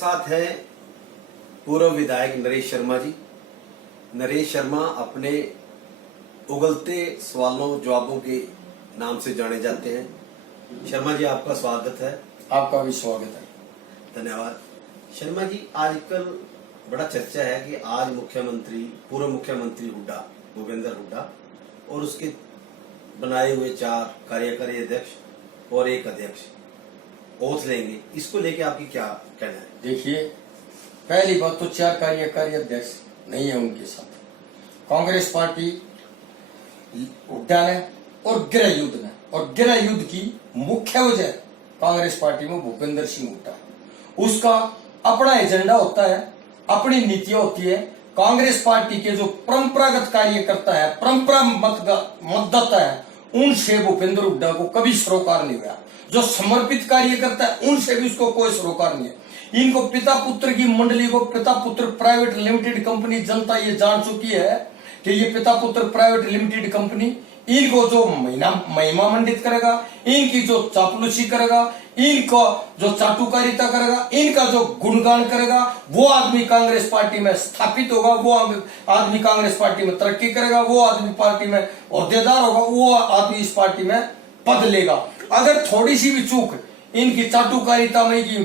साथ हैं पूर्व विधायक नरेश शर्मा जी। नरेश शर्मा अपने उगलते सवालों जवाबों के नाम से जाने जाते हैं। शर्मा जी, आपका स्वागत है। आपका भी स्वागत है। धन्यवाद। शर्मा जी, आजकल बड़ा चर्चा है कि आज पूर्व मुख्यमंत्री हुड्डा, भूपेंद्र हुड्डा और उसके बनाए हुए 4 कार्यकारी अध्यक्ष और 1 अध्यक्ष ओथ लेंगे। इसको लेके आपकी क्या कहना है? देखिए, पहली बात तो 4 कार्यकारी अध्यक्ष नहीं है उनके साथ। कांग्रेस पार्टी हुड्डा ने और गृह युद्ध ने, और गृह युद्ध की मुख्य वजह कांग्रेस पार्टी में भूपेंद्र सिंह हुड्डा है। उसका अपना एजेंडा होता है, अपनी नीतियां होती है। कांग्रेस पार्टी के जो परंपरागत कार्यकर्ता है, परंपरा मतदाता है, उनसे भूपेंद्र हुड्डा को कभी सरोकार नहीं हुआ। जो समर्पित कार्यकर्ता है उनसे भी उसको कोई सरोकार नहीं है। इनको पिता पुत्र की मंडली को पिता पुत्र प्राइवेट लिमिटेड कंपनी, जनता ये जान चुकी है कि ये पिता पुत्र प्राइवेट लिमिटेड कंपनी इनको जो महिमा मंडित करेगा, इनकी जो चापलूसी करेगा, इनको जो चाटुकारिता करेगा, इनका जो गुणगान करेगा, वो आदमी कांग्रेस पार्टी में स्थापित होगा, वो आदमी कांग्रेस पार्टी में तरक्की करेगा, वो आदमी पार्टी में ओहदेदार होगा, वो आदमी इस पार्टी में पद लेगा। अगर थोड़ी सी भी चूक इनकी चाटुकारिता में की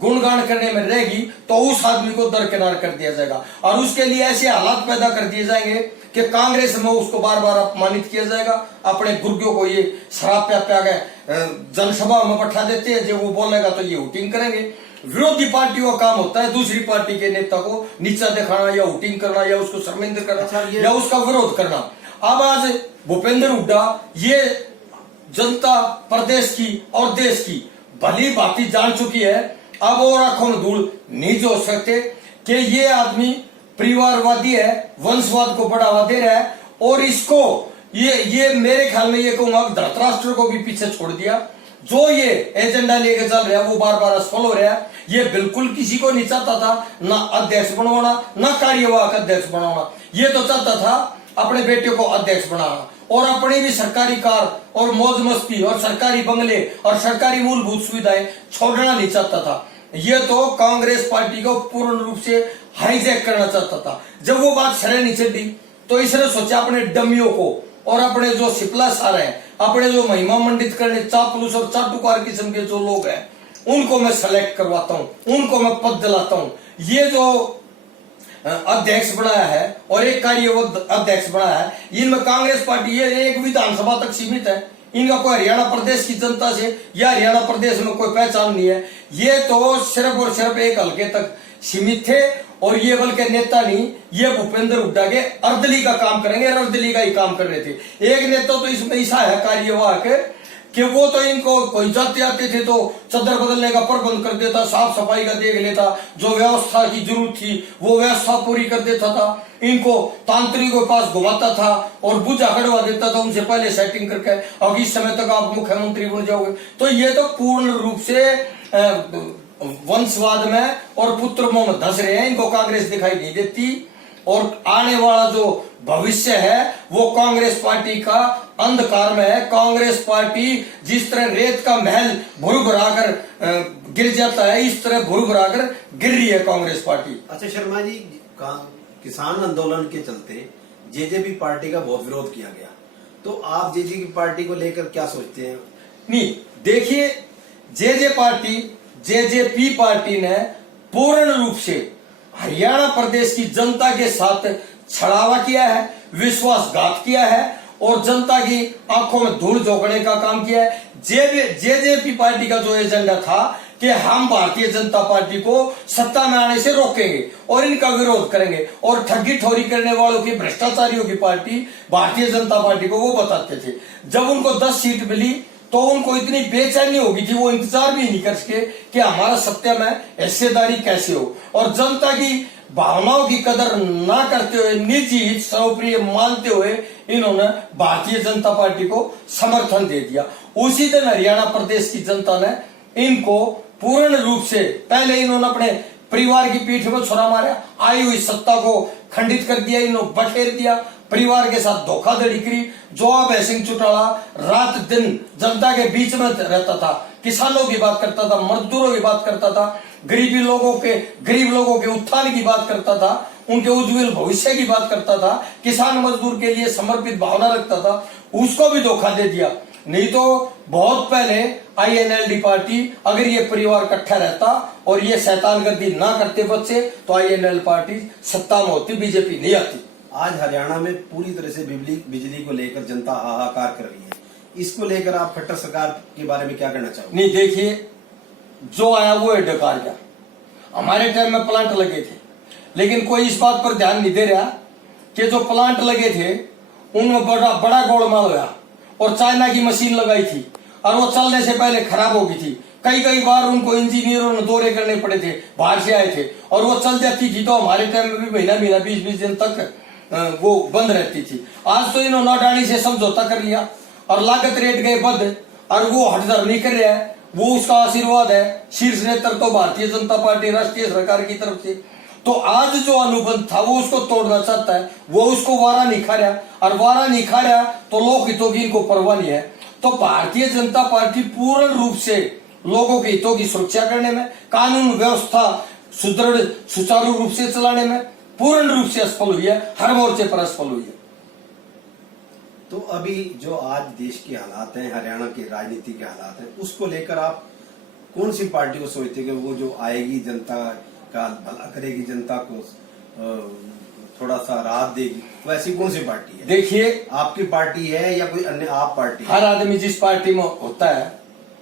गुणगान करने में रहेगी तो उस आदमी को दरकिनार कर दिया जाएगा, और उसके लिए ऐसे हालात पैदा कर दिए जाएंगे कि कांग्रेस में उसको बार बार अपमानित किया जाएगा। अपने गुर्गों को ये शराब प्या गए जनसभा में बैठा देते हैं, जब वो बोलेगा तो ये हुटिंग करेंगे। विरोधी पार्टियों का काम होता है दूसरी पार्टी के नेता को नीचा दिखाना या हुटिंग करना या उसको शर्मिंदा करना या उसका विरोध करना। अब आज भूपेंद्र हुड्डा ये जनता प्रदेश की और देश की भली भांति जान चुकी है। अब और आंखों में धूल नहीं जो सकते कि ये आदमी परिवारवादी है, वंशवाद को बढ़ावा दे रहा है, और इसको ये मेरे ख्याल में ये कहूंगा धृतराष्ट्र को भी पीछे छोड़ दिया। जो ये एजेंडा लेके चल रहा है वो बार बार असफल हो रहा है। ये बिल्कुल किसी को नहीं चाहता था ना अध्यक्ष बनवाना, ना कार्यवाहक अध्यक्ष बनवाना। ये तो चाहता था अपने बेटे को अध्यक्ष बनाना और अपनी भी सरकारी कार और मौज मस्ती और सरकारी बंगले और सरकारी मूलभूत सुविधाएं छोड़ना नहीं चाहता था। ये तो कांग्रेस पार्टी को पूर्ण रूप से हाईजैक करना चाहता था। जब वो बात सरे नहीं चली तो इसने सोचा अपने डमियों को और अपने जो सिपला सार है, अपने जो महिमा मंडित करने चापलूस और चाटुकार किस्म के जो लोग हैं, उनको मैं सेलेक्ट करवाता हूँ, उनको मैं पद दिलाता हूँ। ये जो अध्यक्ष बनाया है और 1 कार्यवाहक अध्यक्ष बनाया है, इनमें कांग्रेस पार्टी ये 1 विधानसभा तक सीमित है। इनका कोई हरियाणा प्रदेश की जनता से या हरियाणा प्रदेश में कोई पहचान नहीं है। ये तो सिर्फ और सिर्फ 1 हल्के तक सीमित थे, और ये बल्कि नेता नहीं, ये भूपेंद्र हुड्डा के अर्दली का काम करेंगे, अर्दली का ही काम कर रहे थे। एक नेता तो इसमें ऐसा है कार्यवाहक कि वो तो इनको कोई जाते आते थे तो चद्दर बदलने का प्रबंध कर देता, साफ सफाई का देख लेता, जो व्यवस्था की जरूरत थी वो व्यवस्था पूरी कर देता था, इनको तांत्रिकों के पास घुमाता था और बुझा कटवा देता था उनसे पहले सेटिंग करके, अब इस समय तक आप मुख्यमंत्री बन जाओगे। तो ये तो पूर्ण रूप से वंशवाद में और पुत्र मोह में धंस रहे हैं। इनको कांग्रेस दिखाई नहीं देती, और आने वाला जो भविष्य है वो कांग्रेस पार्टी का अंधकार में है। कांग्रेस पार्टी जिस तरह रेत का महल भूर भराकर गिर जाता है, इस तरह भूर भराकर गिर रही है कांग्रेस पार्टी। अच्छा शर्मा जी, किसान आंदोलन के चलते जेजेपी पार्टी का बहुत विरोध किया गया, तो आप जेजेपी पार्टी को लेकर क्या सोचते हैं? नहीं, देखिए, जेजेपी पार्टी ने पूर्ण रूप से हरियाणा प्रदेश की जनता के साथ छलावा किया है, विश्वासघात किया है और जनता की आंखों में धूल झोंकने का काम किया है। जेजेपी पार्टी का जो एजेंडा था कि हम भारतीय जनता पार्टी को सत्ता में आने से रोकेंगे और इनका विरोध करेंगे, और ठगी ठोरी करने वालों की, भ्रष्टाचारियों की पार्टी भारतीय जनता पार्टी को वो बताते थे। जब उनको 10 सीट मिली तो उनको इतनी बेचैनी होगी थी, वो इंतजार भी नहीं कर सके कि हमारा सत्ता में हिस्सेदारी कैसे हो, और जनता की भावनाओं की कदर ना करते हुए, निजी हित सर्वप्रिय मानते हुए इन्होंने भारतीय जनता पार्टी को समर्थन दे दिया। उसी दिन हरियाणा प्रदेश की जनता ने इनको पूर्ण रूप से, पहले इन्होंने अपने परिवार की पीठ में छुरा मारा, आई हुई सत्ता को खंडित कर दिया, इन्होंने बखेर दिया, परिवार के साथ धोखाधड़ी करी। जोआब सिंह चौटाला रात दिन जनता के बीच में रहता था, किसानों की बात करता था, मजदूरों की बात करता था, गरीब लोगों के उत्थान की बात करता था, उनके उज्जवल भविष्य की बात करता था, किसान मजदूर के लिए समर्पित भावना रखता था, उसको भी धोखा दे दिया। नहीं तो बहुत पहले आईएनएलडी पार्टी, अगर ये परिवार इकट्ठा रहता और ये शैतानगर्दी ना करते बच्चे, तो आईएनएल पार्टी सत्ता में होती, बीजेपी नहीं आती। आज हरियाणा में पूरी तरह से बिजली को लेकर जनता हाहाकार कर रही है। इसको लेकर आप खट्टर सरकार के बारे में क्या कहना चाहोगे? नहीं, देखिए, जो आया वो है डकार गया। हमारे टाइम में प्लांट लगे थे, लेकिन कोई इस बात पर ध्यान नहीं दे रहा कि जो प्लांट लगे थे उनमें बड़ा गोलमाल हुआ और चाइना की मशीन लगाई थी और वो चलने से पहले खराब हो गई थी। कई बार उनको इंजीनियरों ने दौरे करने पड़े थे, बाहर से आए थे, और वो चल जाती थी तो हमारे टाइम में भी महीना 20-20 दिन तक वो बंद रहती थी। आज तो इन्होंने अडानी से समझौता कर लिया और लागत रेट गए बंद, और वो हटधर नहीं कर रहा है। वो उसका आशीर्वाद है, शीर्ष नेतृत्व तो भारतीय जनता पार्टी राष्ट्रीय सरकार की तरफ से। तो आज जो अनुबंध था वो उसको तोड़ना चाहता है, वो उसको वारा नहीं खा रहा, और वारा नहीं खा रहा तो लोक हितों की इनको परवाह नहीं है। तो भारतीय जनता पार्टी पूर्ण रूप से लोगों के हितों की सुरक्षा करने में, कानून व्यवस्था सुदृढ़ सुचारू रूप से चलाने में पूर्ण रूप से असफल हुई है, हर मोर्चे पर असफल हुई है। तो अभी जो आज देश के हालात हैं, हरियाणा के राजनीति के हालात हैं, उसको लेकर आप कौन सी पार्टी को सोचते हैं कि वो जो आएगी, जनता का भला करेगी, जनता को थोड़ा सा राहत देगी, तो ऐसी कौन सी पार्टी है? देखिए, आपकी पार्टी है या कोई अन्य आप पार्टी है? हर आदमी जिस पार्टी में होता है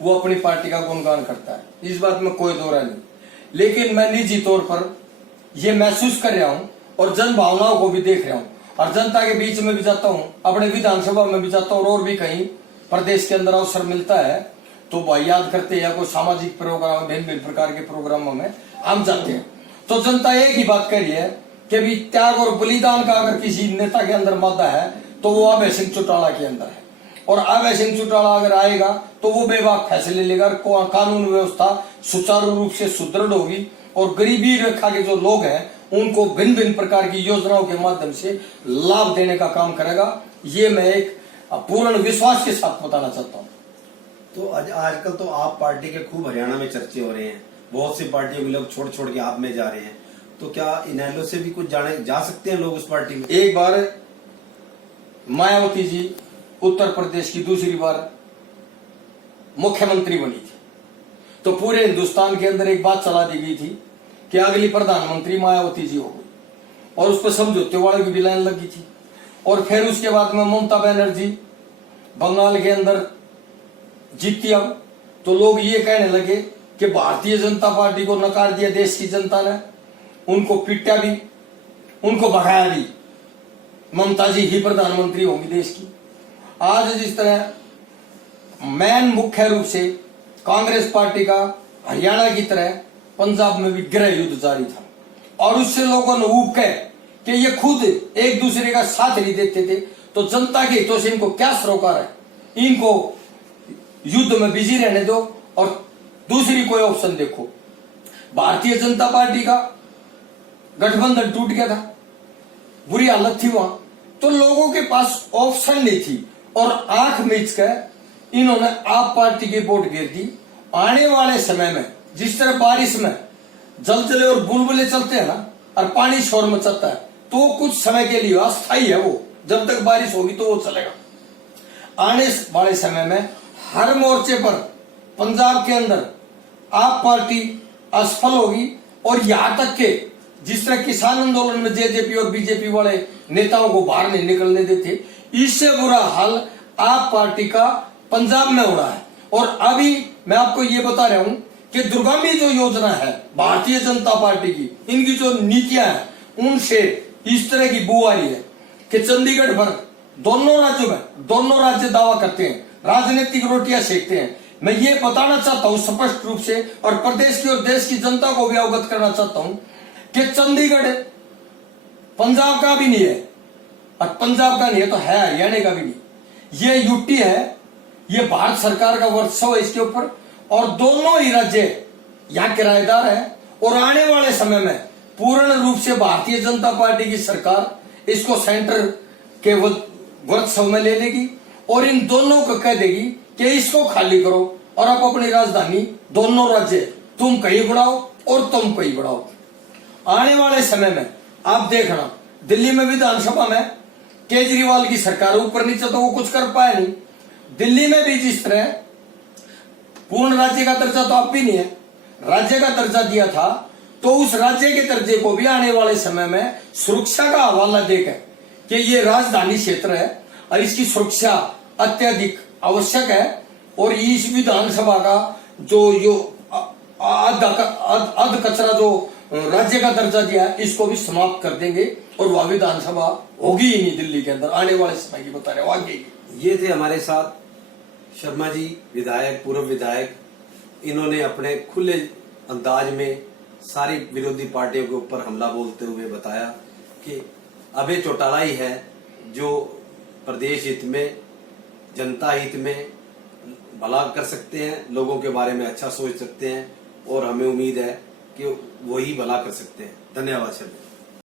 वो अपनी पार्टी का गुणगान करता है, इस बात में कोई दो राय नहीं। लेकिन मैं निजी तौर पर ये महसूस कर रहा हूँ और जन भावनाओं को भी देख रहा हूँ, और जनता के बीच में भी जाता हूँ, अपने विधानसभा में भी जाता हूँ, और भी कहीं प्रदेश के अंदर अवसर मिलता है तो भाई याद करते या कोई सामाजिक प्रोग्राम, भिन्न प्रकार के प्रोग्रामों में हम जाते हैं। तो जनता एक ही बात कह रही है कि भी त्याग और बलिदान का अगर किसी नेता के अंदर मादा है तो वो अभय सिंह चौटाला के अंदर है, और अभय सिंह चौटाला अगर आएगा तो वो बेबाक फैसले लेगा, कानून व्यवस्था सुचारू रूप से सुदृढ़ होगी, और गरीबी रेखा के जो लोग हैं उनको भिन्न भिन्न प्रकार की योजनाओं के माध्यम से लाभ देने का काम करेगा। ये मैं एक पूर्ण विश्वास के साथ बताना चाहता हूँ। तो आजकल तो आप पार्टी के खूब हरियाणा में चर्चे हो रहे हैं, बहुत सी पार्टियों के लोग छोड़ के आप में जा रहे हैं, तो क्या इनेलो से भी कुछ जा सकते हैं लोग उस पार्टी में? एक बार मायावती जी उत्तर प्रदेश की दूसरी बार मुख्यमंत्री बनी थी, तो पूरे हिंदुस्तान के अंदर एक बात चला दी गई थी कि अगली प्रधानमंत्री मायावती जी हो गई, और उस पर समझौते वाले की भी लाइन लगी थी। और फिर उसके बाद में ममता बनर्जी बंगाल के अंदर जीतती, अब तो लोग ये कहने लगे कि भारतीय जनता पार्टी को नकार दिया देश की जनता ने, उनको पिटा भी, उनको भगाया भी, ममता जी ही प्रधानमंत्री होंगी देश की। आज जिस तरह मैन मुख्य रूप से कांग्रेस पार्टी का हरियाणा की तरह पंजाब में भी गृह युद्ध जारी था, और उससे लोगों ने ऊब कहे कि ये खुद एक दूसरे का साथ नहीं देते थे, तो जनता के हितों से इनको क्या सरोकार है, इनको युद्ध में बिजी रहने दो और दूसरी कोई ऑप्शन देखो। भारतीय जनता पार्टी का गठबंधन टूट गया था, बुरी हालत थी वहां, तो लोगों के पास ऑप्शन नहीं थी, और आंख मीच कर इन्होंने आप पार्टी की वोट गिर दी। आने वाले समय में जिस तरह बारिश में जलजले और बुलबुले चलते हैं ना, और पानी शोर मचाता है, तो कुछ समय के लिए अस्थायी है वो, जब तक बारिश होगी तो वो चलेगा। आने वाले समय में हर मोर्चे पर पंजाब के अंदर आप पार्टी असफल होगी, और यहां तक के जिस तरह किसान आंदोलन में जेजेपी और बीजेपी वाले नेताओं को बाहर नहीं निकलने देते, इससे बुरा हाल आप पार्टी का पंजाब में हो रहा है। और अभी मैं आपको ये बता रहा हूं कि दुर्गामी जो योजना है भारतीय जनता पार्टी की, इनकी जो नीतियां हैं, उनसे इस तरह की बू आ रही है कि चंडीगढ़ भर दोनों राज्यों में दोनों राज्य दावा करते हैं, राजनीतिक रोटियां सेकते हैं। मैं ये बताना चाहता हूं स्पष्ट रूप से, और प्रदेश की और देश की जनता को भी अवगत करना चाहता हूं कि चंडीगढ़ पंजाब का भी नहीं है, और पंजाब का नहीं है तो है हरियाणा का भी नहीं। ये यूटी है, ये भारत सरकार का वर्चस्व है इसके ऊपर, और दोनों ही राज्य यहाँ किराएदार है, और आने वाले समय में पूर्ण रूप से भारतीय जनता पार्टी की सरकार इसको सेंटर के वर्चस्व में ले लेगी, और इन दोनों को कह देगी कि इसको खाली करो और आप अपनी राजधानी दोनों राज्य तुम कहीं बनाओ और तुम कोई बढ़ाओ। आने वाले समय में आप देखना, दिल्ली में विधानसभा में केजरीवाल की सरकार ऊपर नीचे तो वो कुछ कर पाया नहीं। दिल्ली में भी जिस तरह पूर्ण राज्य का दर्जा तो आप भी नहीं है, राज्य का दर्जा दिया था, तो उस राज्य के दर्जे को भी आने वाले समय में सुरक्षा का हवाला देकर कि ये राजधानी क्षेत्र है और इसकी सुरक्षा अत्यधिक आवश्यक है, और इस विधानसभा का जो अध कचरा जो राज्य का दर्जा दिया है इसको भी समाप्त कर देंगे, और वह विधानसभा होगी ही नहीं दिल्ली के अंदर आने वाले समय की, बता रहे हो आगे। ये थे हमारे साथ शर्मा जी, विधायक, पूर्व विधायक। इन्होंने अपने खुले अंदाज में सारी विरोधी पार्टियों के ऊपर हमला बोलते हुए बताया कि अभय चौटाला ही है जो प्रदेश हित में, जनता हित में भला कर सकते हैं, लोगों के बारे में अच्छा सोच सकते हैं, और हमें उम्मीद है कि वही भला कर सकते हैं। धन्यवाद शर्मा।